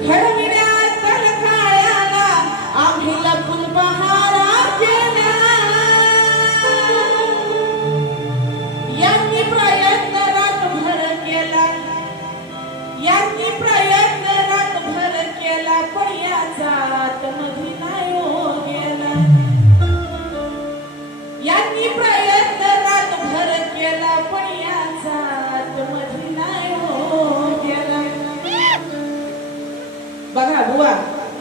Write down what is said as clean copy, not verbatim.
घडविण्यात तळकाळ्याला आम्ही लपून पहारा केला. यांनी प्रयत्न रातभर केला, यांनी प्रयत्न रातभर केला, पण या जात मधी नाही हो गेला. यांनी प्रयत्न रातभर केला, पण या जात मधी नाही हो गेला. बघा बुवा